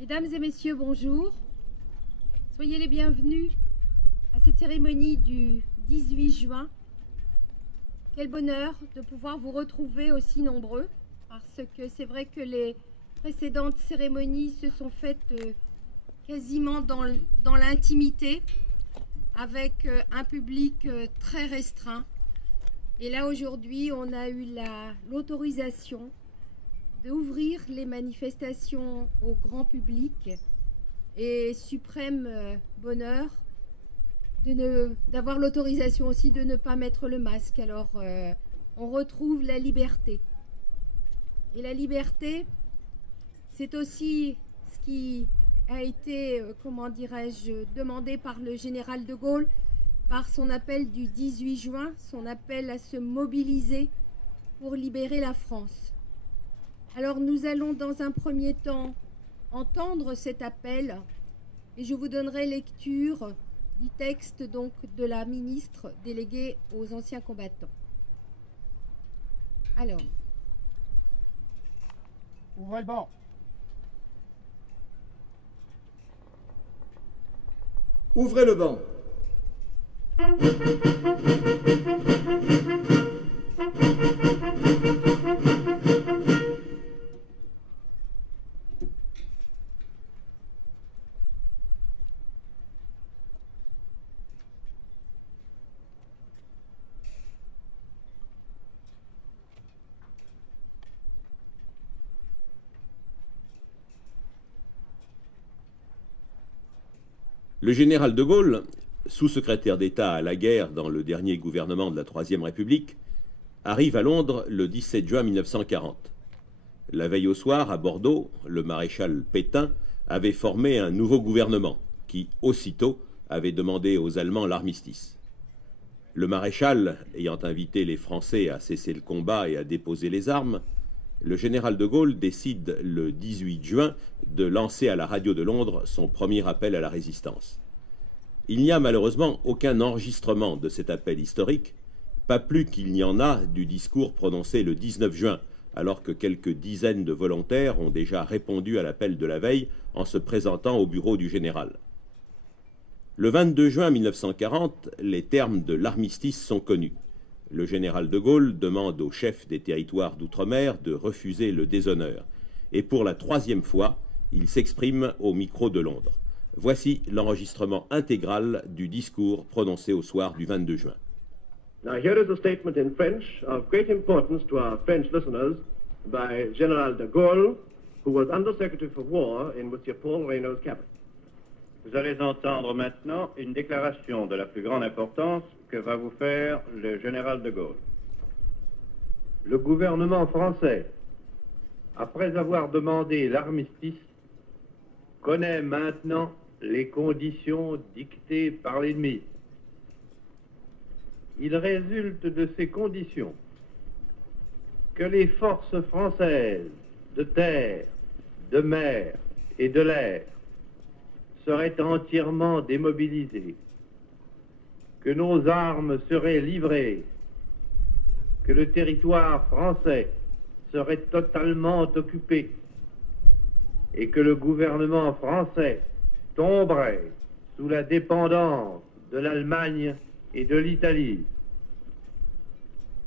Mesdames et messieurs, bonjour. Soyez les bienvenus à cette cérémonie du 18 juin. Quel bonheur de pouvoir vous retrouver aussi nombreux, parce que c'est vrai que les précédentes cérémonies se sont faites quasiment dans l'intimité, avec un public très restreint. Et là, aujourd'hui, on a eu l'autorisation d'ouvrir les manifestations au grand public et suprême bonheur d'avoir l'autorisation aussi de ne pas mettre le masque. Alors on retrouve la liberté. Et la liberté, c'est aussi ce qui a été, comment dirais-je, demandé par le général de Gaulle par son appel du 18 juin, son appel à se mobiliser pour libérer la France. Alors nous allons dans un premier temps entendre cet appel et je vous donnerai lecture du texte donc de la ministre déléguée aux anciens combattants. Alors. Ouvrez le banc. Ouvrez le banc. Le général de Gaulle, sous-secrétaire d'État à la guerre dans le dernier gouvernement de la Troisième République, arrive à Londres le 17 juin 1940. La veille au soir, à Bordeaux, le maréchal Pétain avait formé un nouveau gouvernement qui, aussitôt, avait demandé aux Allemands l'armistice. Le maréchal, ayant invité les Français à cesser le combat et à déposer les armes, le général de Gaulle décide le 18 juin de lancer à la radio de Londres son premier appel à la résistance. Il n'y a malheureusement aucun enregistrement de cet appel historique, pas plus qu'il n'y en a du discours prononcé le 19 juin, alors que quelques dizaines de volontaires ont déjà répondu à l'appel de la veille en se présentant au bureau du général. Le 22 juin 1940, les termes de l'armistice sont connus. Le général de Gaulle demande aux chefs des territoires d'outre-mer de refuser le déshonneur. Et pour la troisième fois, il s'exprime au micro de Londres. Voici l'enregistrement intégral du discours prononcé au soir du 22 juin. Now here is a statement in French of great importance to our French listeners by General de Gaulle, who was Under-Secretary for War in Monsieur Paul Reynaud's cabinet. Vous allez entendre maintenant une déclaration de la plus grande importance que va vous faire le général de Gaulle. Le gouvernement français, après avoir demandé l'armistice, connaît maintenant les conditions dictées par l'ennemi. Il résulte de ces conditions que les forces françaises de terre, de mer et de l'air seraient entièrement démobilisées, que nos armes seraient livrées, que le territoire français serait totalement occupé et que le gouvernement français tomberait sous la dépendance de l'Allemagne et de l'Italie.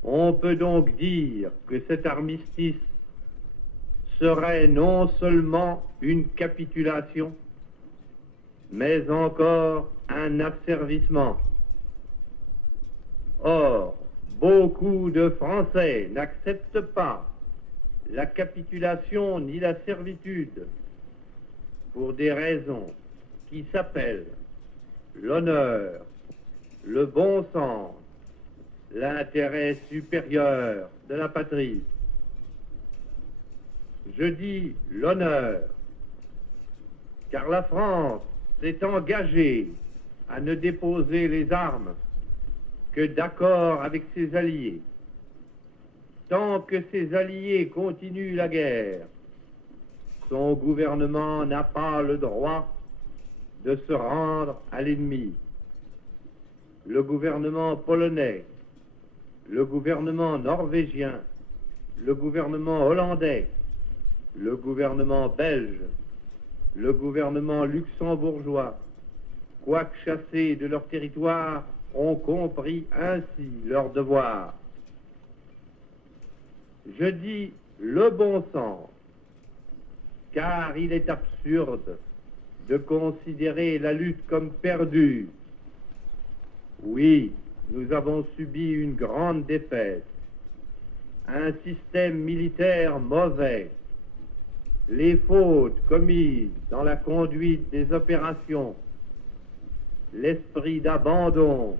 On peut donc dire que cet armistice serait non seulement une capitulation, mais encore un asservissement. Or, beaucoup de Français n'acceptent pas la capitulation ni la servitude pour des raisons qui s'appellent l'honneur, le bon sens, l'intérêt supérieur de la patrie. Je dis l'honneur, car la France s'est engagée à ne déposer les armes que d'accord avec ses alliés. Tant que ses alliés continuent la guerre, son gouvernement n'a pas le droit de se rendre à l'ennemi. Le gouvernement polonais, le gouvernement norvégien, le gouvernement hollandais, le gouvernement belge le gouvernement luxembourgeois, quoique chassés de leur territoire, ont compris ainsi leur devoir. Je dis le bon sens, car il est absurde de considérer la lutte comme perdue. Oui, nous avons subi une grande défaite, un système militaire mauvais, les fautes commises dans la conduite des opérations, l'esprit d'abandon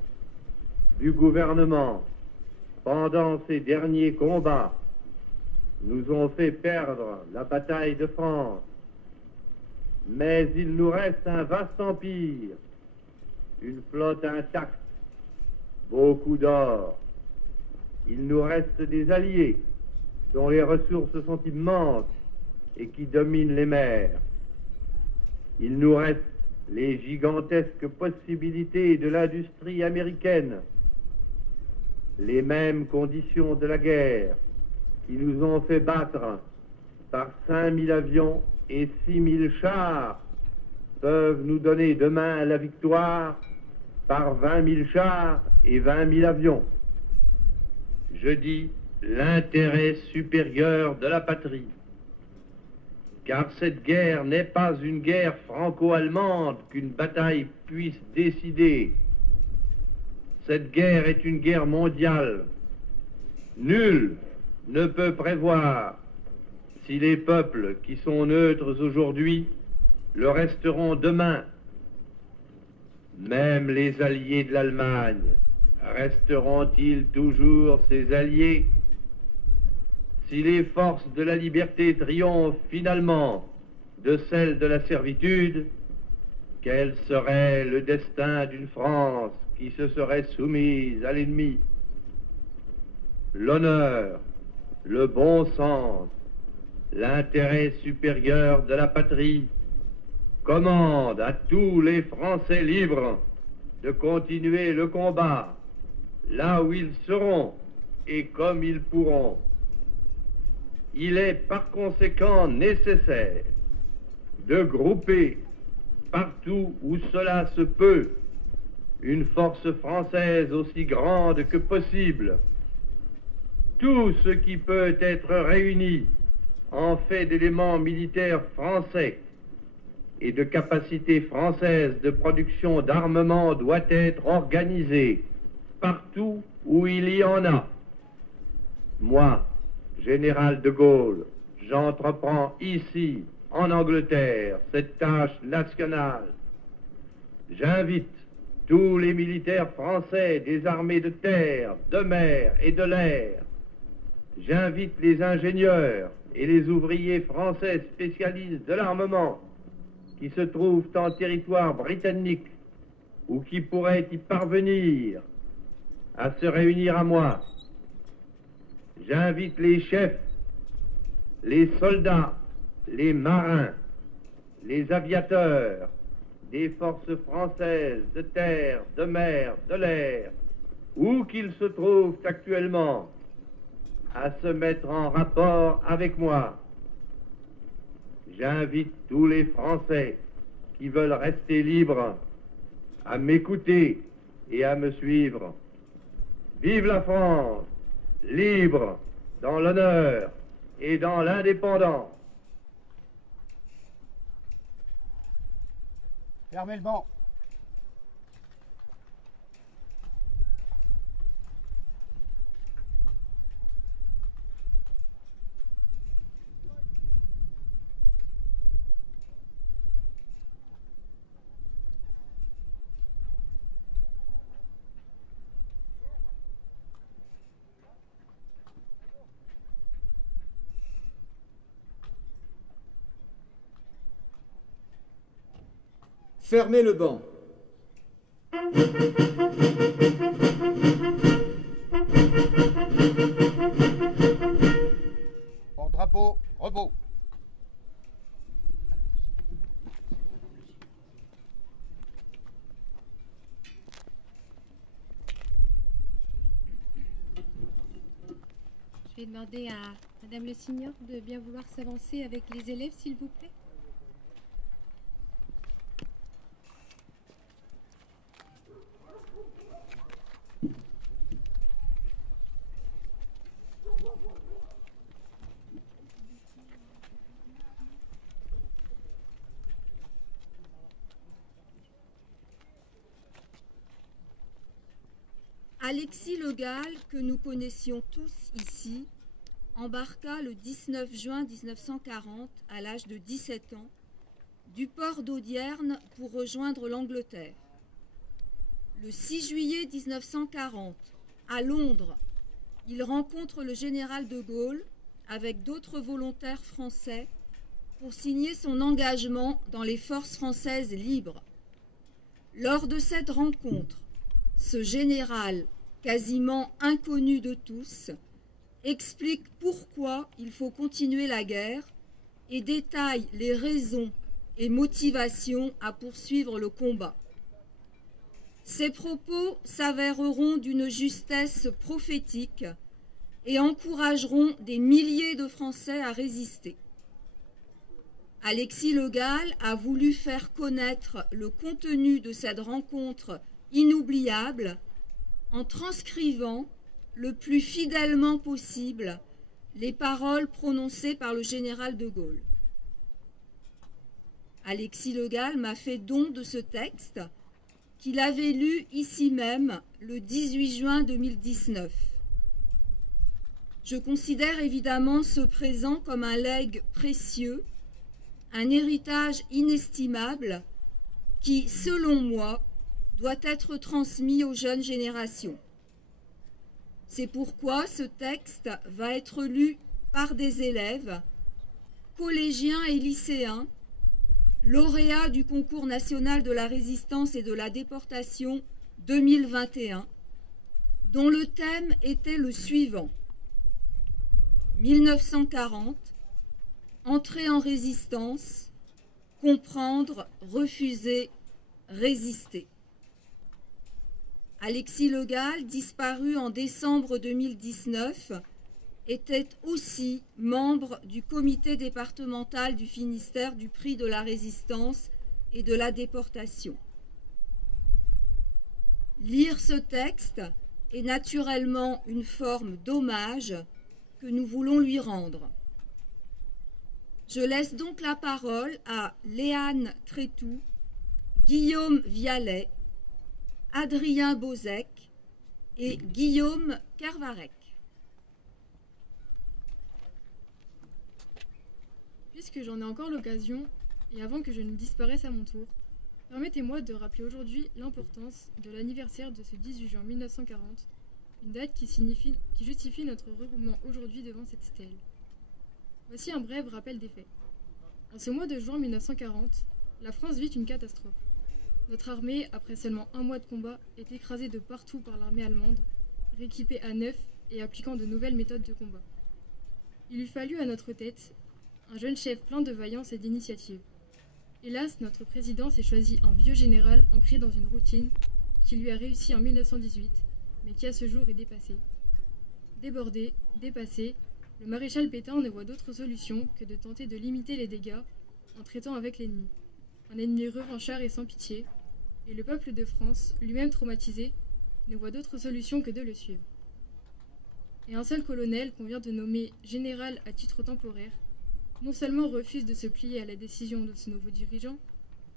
du gouvernement pendant ces derniers combats nous ont fait perdre la bataille de France. Mais il nous reste un vaste empire, une flotte intacte, beaucoup d'or. Il nous reste des alliés dont les ressources sont immenses et qui dominent les mers. Il nous reste les gigantesques possibilités de l'industrie américaine, les mêmes conditions de la guerre qui nous ont fait battre par 5000 avions et 6000 chars peuvent nous donner demain la victoire par 20 000 chars et 20 000 avions. Je dis l'intérêt supérieur de la patrie, car cette guerre n'est pas une guerre franco-allemande qu'une bataille puisse décider. Cette guerre est une guerre mondiale. Nul ne peut prévoir si les peuples qui sont neutres aujourd'hui le resteront demain. Même les alliés de l'Allemagne resteront-ils toujours ses alliés? Si les forces de la liberté triomphent finalement de celles de la servitude, quel serait le destin d'une France qui se serait soumise à l'ennemi? L'honneur, le bon sens, l'intérêt supérieur de la patrie commande à tous les Français libres de continuer le combat là où ils seront et comme ils pourront. Il est par conséquent nécessaire de grouper partout où cela se peut une force française aussi grande que possible. Tout ce qui peut être réuni en fait d'éléments militaires français et de capacités françaises de production d'armement doit être organisé partout où il y en a. Moi, général de Gaulle, j'entreprends ici, en Angleterre, cette tâche nationale. J'invite tous les militaires français des armées de terre, de mer et de l'air. J'invite les ingénieurs et les ouvriers français spécialistes de l'armement qui se trouvent en territoire britannique ou qui pourraient y parvenir à se réunir à moi. J'invite les chefs, les soldats, les marins, les aviateurs des forces françaises de terre, de mer, de l'air, où qu'ils se trouvent actuellement, à se mettre en rapport avec moi. J'invite tous les Français qui veulent rester libres à m'écouter et à me suivre. Vive la France, libre dans l'honneur et dans l'indépendance. Fermez le banc. Fermez le banc. Porte-drapeau, repos. Je vais demander à Madame Le Signor de bien vouloir s'avancer avec les élèves, s'il vous plaît. Alexis Le Gall, que nous connaissions tous ici, embarqua le 19 juin 1940, à l'âge de 17 ans, du port d'Audierne pour rejoindre l'Angleterre. Le 6 juillet 1940, à Londres, il rencontre le général de Gaulle avec d'autres volontaires français pour signer son engagement dans les forces françaises libres. Lors de cette rencontre, ce général, quasiment inconnu de tous, explique pourquoi il faut continuer la guerre et détaille les raisons et motivations à poursuivre le combat. Ces propos s'avéreront d'une justesse prophétique et encourageront des milliers de Français à résister. Alexis Le Gall a voulu faire connaître le contenu de cette rencontre inoubliable en transcrivant le plus fidèlement possible les paroles prononcées par le général de Gaulle. Alexis Le Gall m'a fait don de ce texte qu'il avait lu ici même le 18 juin 2019. Je considère évidemment ce présent comme un legs précieux, un héritage inestimable qui, selon moi, doit être transmis aux jeunes générations. C'est pourquoi ce texte va être lu par des élèves, collégiens et lycéens, lauréats du concours national de la résistance et de la déportation 2021, dont le thème était le suivant: 1940, entrer en résistance, comprendre, refuser, résister. Alexis Le Gall, disparu en décembre 2019, était aussi membre du comité départemental du Finistère du prix de la résistance et de la déportation. Lire ce texte est naturellement une forme d'hommage que nous voulons lui rendre. Je laisse donc la parole à Léane Trétou, Guillaume Vialet, Adrien Bozek et Guillaume Carvarec. Puisque j'en ai encore l'occasion, et avant que je ne disparaisse à mon tour, permettez-moi de rappeler aujourd'hui l'importance de l'anniversaire de ce 18 juin 1940, une date qui justifie notre regroupement aujourd'hui devant cette stèle. Voici un bref rappel des faits. En ce mois de juin 1940, la France vit une catastrophe. Notre armée, après seulement un mois de combat, est écrasée de partout par l'armée allemande, rééquipée à neuf et appliquant de nouvelles méthodes de combat. Il eût fallu à notre tête un jeune chef plein de vaillance et d'initiative. Hélas, notre président s'est choisi un vieux général ancré dans une routine qui lui a réussi en 1918, mais qui à ce jour est dépassé. Débordé, dépassé, le maréchal Pétain ne voit d'autre solution que de tenter de limiter les dégâts en traitant avec l'ennemi. Un ennemi revanchard et sans pitié, et le peuple de France, lui-même traumatisé, ne voit d'autre solution que de le suivre. Et un seul colonel qu'on vient de nommer général à titre temporaire, non seulement refuse de se plier à la décision de ce nouveau dirigeant,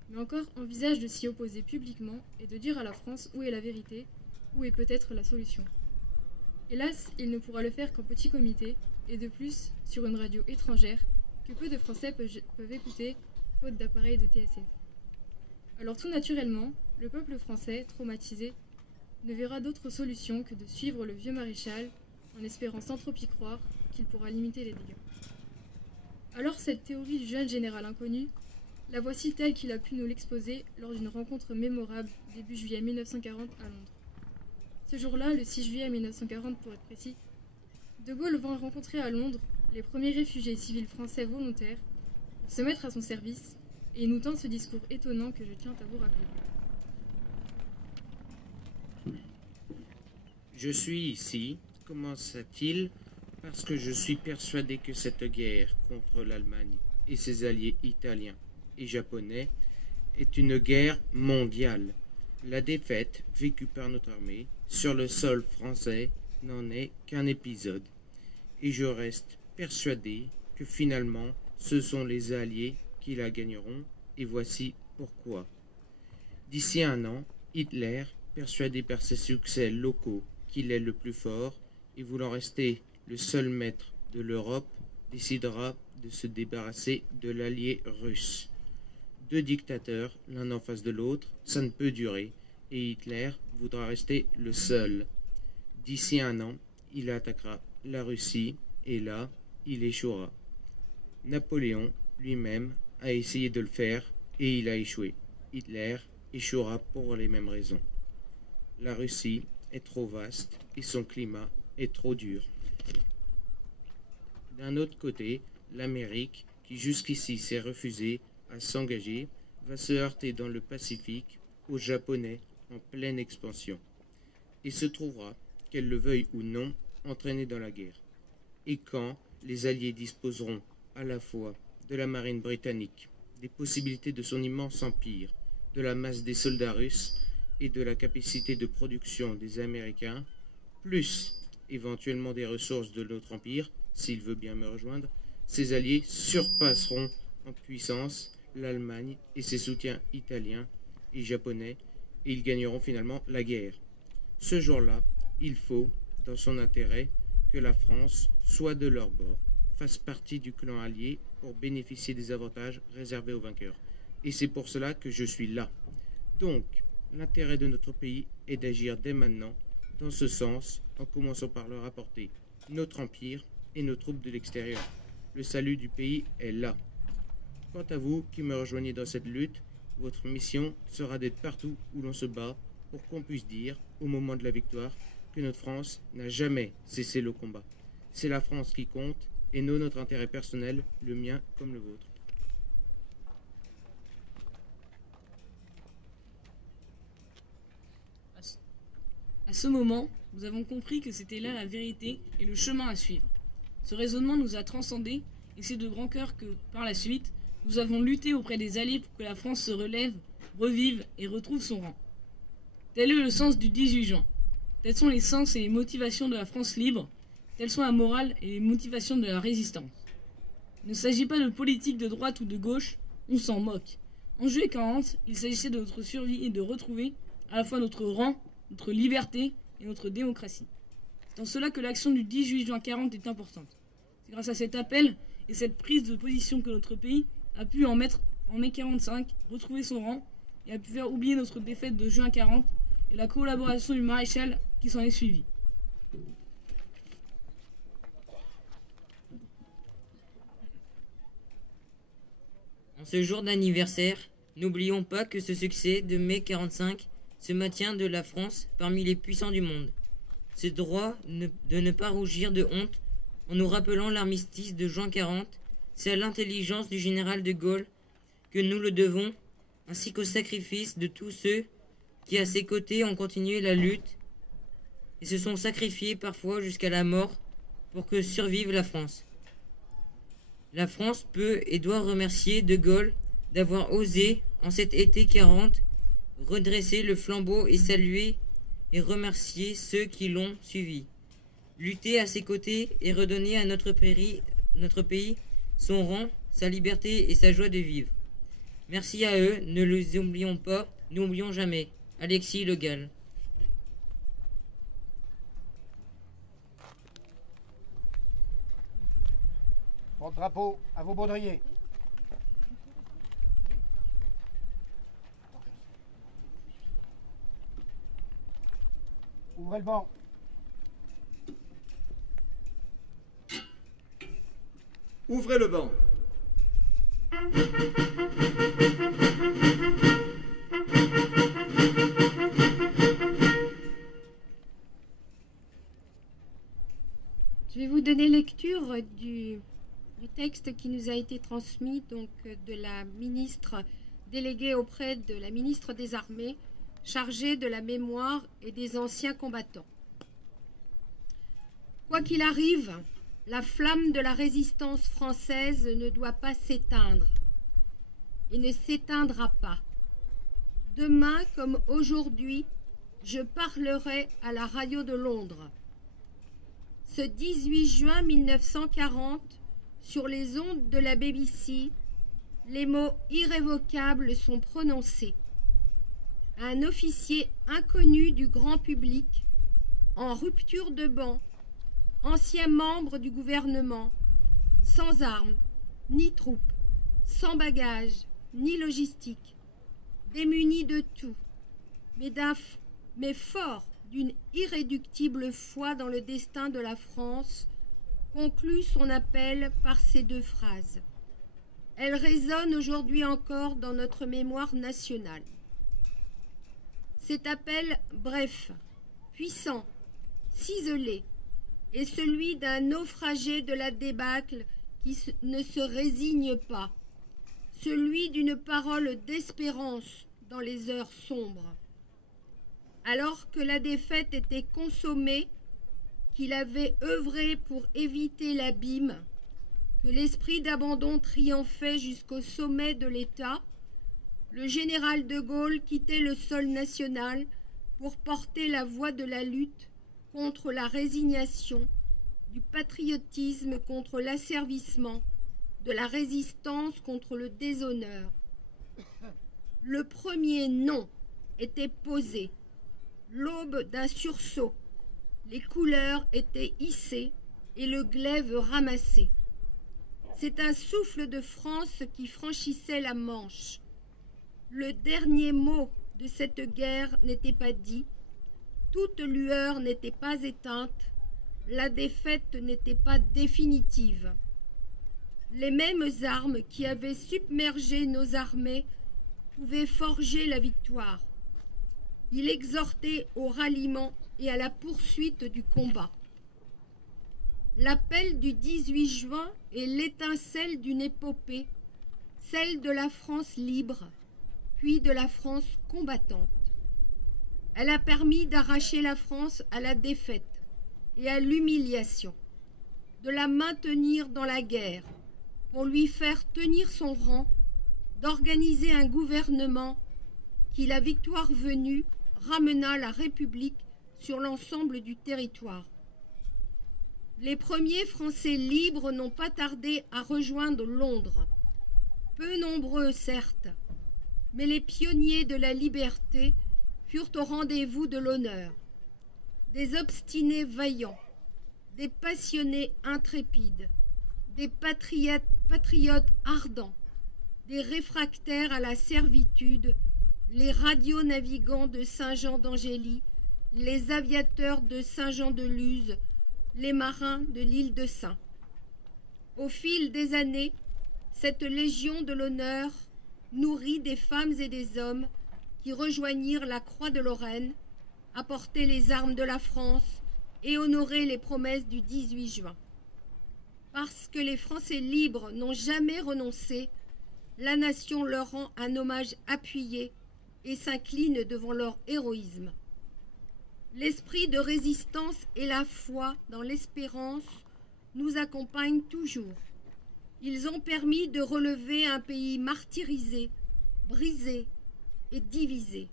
mais encore envisage de s'y opposer publiquement et de dire à la France où est la vérité, où est peut-être la solution. Hélas, il ne pourra le faire qu'en petit comité, et de plus sur une radio étrangère que peu de Français peuvent écouter, faute d'appareils de TSF. Alors tout naturellement, le peuple français, traumatisé, ne verra d'autre solution que de suivre le vieux maréchal, en espérant sans trop y croire qu'il pourra limiter les dégâts. Alors cette théorie du jeune général inconnu, la voici telle qu'il a pu nous l'exposer lors d'une rencontre mémorable début juillet 1940 à Londres. Ce jour-là, le 6 juillet 1940 pour être précis, De Gaulle vint rencontrer à Londres les premiers réfugiés civils français volontaires pour se mettre à son service, et il nous tint ce discours étonnant que je tiens à vous rappeler. Je suis ici, commença-t-il, parce que je suis persuadé que cette guerre contre l'Allemagne et ses alliés italiens et japonais est une guerre mondiale. La défaite vécue par notre armée sur le sol français n'en est qu'un épisode, et je reste persuadé que finalement ce sont les alliés qui la gagneront, et voici pourquoi. D'ici un an, Hitler, persuadé par ses succès locaux qu'il est le plus fort, et voulant rester le seul maître de l'Europe, décidera de se débarrasser de l'allié russe. Deux dictateurs, l'un en face de l'autre, ça ne peut durer, et Hitler voudra rester le seul. D'ici 1 an, il attaquera la Russie, et là, il échouera. Napoléon, lui-même, a essayé de le faire, et il a échoué. Hitler échouera pour les mêmes raisons. La Russie est trop vaste, et son climat est trop dur. D'un autre côté, l'Amérique, qui jusqu'ici s'est refusée à s'engager, va se heurter dans le Pacifique aux Japonais en pleine expansion, et se trouvera, qu'elle le veuille ou non, entraînée dans la guerre. Et quand les Alliés disposeront à la fois de la marine britannique, des possibilités de son immense empire, de la masse des soldats russes et de la capacité de production des Américains, plus éventuellement des ressources de notre empire, s'il veut bien me rejoindre, ces alliés surpasseront en puissance l'Allemagne et ses soutiens italiens et japonais, et ils gagneront finalement la guerre. Ce jour-là, il faut, dans son intérêt, que la France soit de leur bord, fasse partie du clan allié pour bénéficier des avantages réservés aux vainqueurs. Et c'est pour cela que je suis là. Donc, l'intérêt de notre pays est d'agir dès maintenant dans ce sens, en commençant par leur apporter notre empire et nos troupes de l'extérieur. Le salut du pays est là. Quant à vous qui me rejoignez dans cette lutte, votre mission sera d'être partout où l'on se bat pour qu'on puisse dire, au moment de la victoire, que notre France n'a jamais cessé le combat. C'est la France qui compte, et non notre intérêt personnel, le mien comme le vôtre. À ce moment, nous avons compris que c'était là la vérité et le chemin à suivre. Ce raisonnement nous a transcendés, et c'est de grand cœur que, par la suite, nous avons lutté auprès des Alliés pour que la France se relève, revive et retrouve son rang. Tel est le sens du 18 juin. Tels sont les sens et les motivations de la France libre, telles sont la morale et les motivations de la résistance. Il ne s'agit pas de politique de droite ou de gauche, on s'en moque. En juillet 40, il s'agissait de notre survie et de retrouver à la fois notre rang, notre liberté et notre démocratie. C'est en cela que l'action du 18 juin 40 est importante. C'est grâce à cet appel et cette prise de position que notre pays a pu en mai 45 retrouver son rang et a pu faire oublier notre défaite de juin 40 et la collaboration du maréchal qui s'en est suivie. En ce jour d'anniversaire, n'oublions pas que ce succès de mai 45 se maintient de la France parmi les puissants du monde. Ce droit de ne pas rougir de honte en nous rappelant l'armistice de juin 40, c'est à l'intelligence du général de Gaulle que nous le devons, ainsi qu'au sacrifice de tous ceux qui à ses côtés ont continué la lutte et se sont sacrifiés parfois jusqu'à la mort pour que survive la France. La France peut et doit remercier de Gaulle d'avoir osé, en cet été 40, redresser le flambeau et saluer et remercier ceux qui l'ont suivi. Lutter à ses côtés et redonner à notre pays son rang, sa liberté et sa joie de vivre. Merci à eux, ne les oublions pas, n'oublions jamais. Alexis Le Gall. Porte-drapeau, à vos baudriers. Ouvrez le banc. Ouvrez le banc. Je vais vous donner lecture du texte qui nous a été transmis donc de la ministre déléguée auprès de la ministre des Armées, chargée de la mémoire et des anciens combattants. Quoi qu'il arrive, la flamme de la résistance française ne doit pas s'éteindre et ne s'éteindra pas. Demain comme aujourd'hui, je parlerai à la radio de Londres. Ce 18 juin 1940, sur les ondes de la BBC, les mots irrévocables sont prononcés. Un officier inconnu du grand public en rupture de ban, anciens membres du gouvernement, sans armes, ni troupes, sans bagages, ni logistique, démunis de tout, mais forts d'une irréductible foi dans le destin de la France, conclut son appel par ces 2 phrases. Elles résonnent aujourd'hui encore dans notre mémoire nationale. Cet appel bref, puissant, ciselé, est celui d'un naufragé de la débâcle qui ne se résigne pas, celui d'une parole d'espérance dans les heures sombres. Alors que la défaite était consommée, qu'il avait œuvré pour éviter l'abîme, que l'esprit d'abandon triomphait jusqu'au sommet de l'État, le général de Gaulle quittait le sol national pour porter la voix de la lutte contre la résignation, du patriotisme contre l'asservissement, de la résistance contre le déshonneur. Le premier non était posé, l'aube d'un sursaut, les couleurs étaient hissées et le glaive ramassé. C'est un souffle de France qui franchissait la Manche. Le dernier mot de cette guerre n'était pas dit, toute lueur n'était pas éteinte, la défaite n'était pas définitive. Les mêmes armes qui avaient submergé nos armées pouvaient forger la victoire. Il exhortait au ralliement et à la poursuite du combat. L'appel du 18 juin est l'étincelle d'une épopée, celle de la France libre, puis de la France combattante. Elle a permis d'arracher la France à la défaite et à l'humiliation, de la maintenir dans la guerre, pour lui faire tenir son rang, d'organiser un gouvernement qui, la victoire venue, ramena la République sur l'ensemble du territoire. Les premiers Français libres n'ont pas tardé à rejoindre Londres. Peu nombreux, certes, mais les pionniers de la liberté furent au rendez-vous de l'honneur. Des obstinés vaillants, des passionnés intrépides, des patriotes ardents, des réfractaires à la servitude, les radionavigants de Saint-Jean d'Angély, les aviateurs de Saint-Jean-de-Luz, les marins de l'île de Saint. Au fil des années, cette légion de l'honneur nourrit des femmes et des hommes qui rejoignirent la Croix de Lorraine, apportaient les armes de la France et honoraient les promesses du 18 juin. Parce que les Français libres n'ont jamais renoncé, la nation leur rend un hommage appuyé et s'incline devant leur héroïsme. L'esprit de résistance et la foi dans l'espérance nous accompagnent toujours. Ils ont permis de relever un pays martyrisé, brisé et divisé.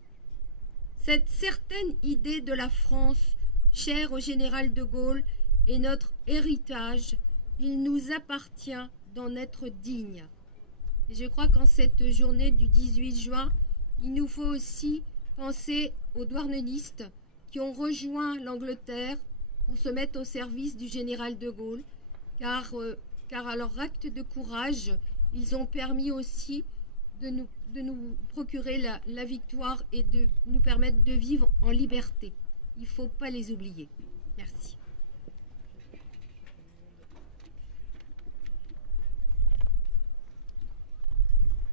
Cette certaine idée de la France, chère au général de Gaulle, est notre héritage. Il nous appartient d'en être dignes. Et je crois qu'en cette journée du 18 juin, il nous faut aussi penser aux douarnelistes qui ont rejoint l'Angleterre pour se mettre au service du général de Gaulle, car à leur acte de courage, ils ont permis aussi de nous procurer la victoire et de nous permettre de vivre en liberté. Il ne faut pas les oublier. Merci.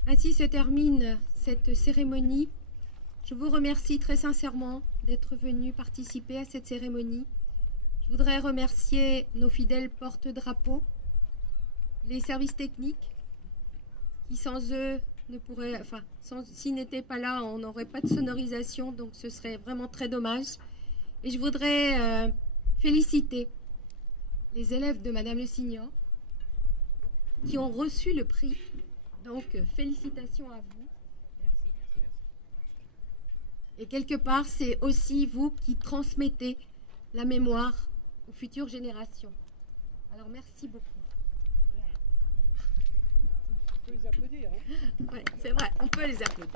Ainsi se termine cette cérémonie. Je vous remercie très sincèrement d'être venus participer à cette cérémonie. Je voudrais remercier nos fidèles porte-drapeaux, les services techniques, qui sans eux ne pourraient, s'ils n'étaient pas là, on n'aurait pas de sonorisation, donc ce serait vraiment très dommage. Et je voudrais féliciter les élèves de Madame Le Signan qui ont reçu le prix. Donc, félicitations à vous. Merci. Et quelque part, c'est aussi vous qui transmettez la mémoire aux futures générations. Alors, merci beaucoup. On peut les applaudir. Hein ? Oui, c'est vrai, on peut les applaudir.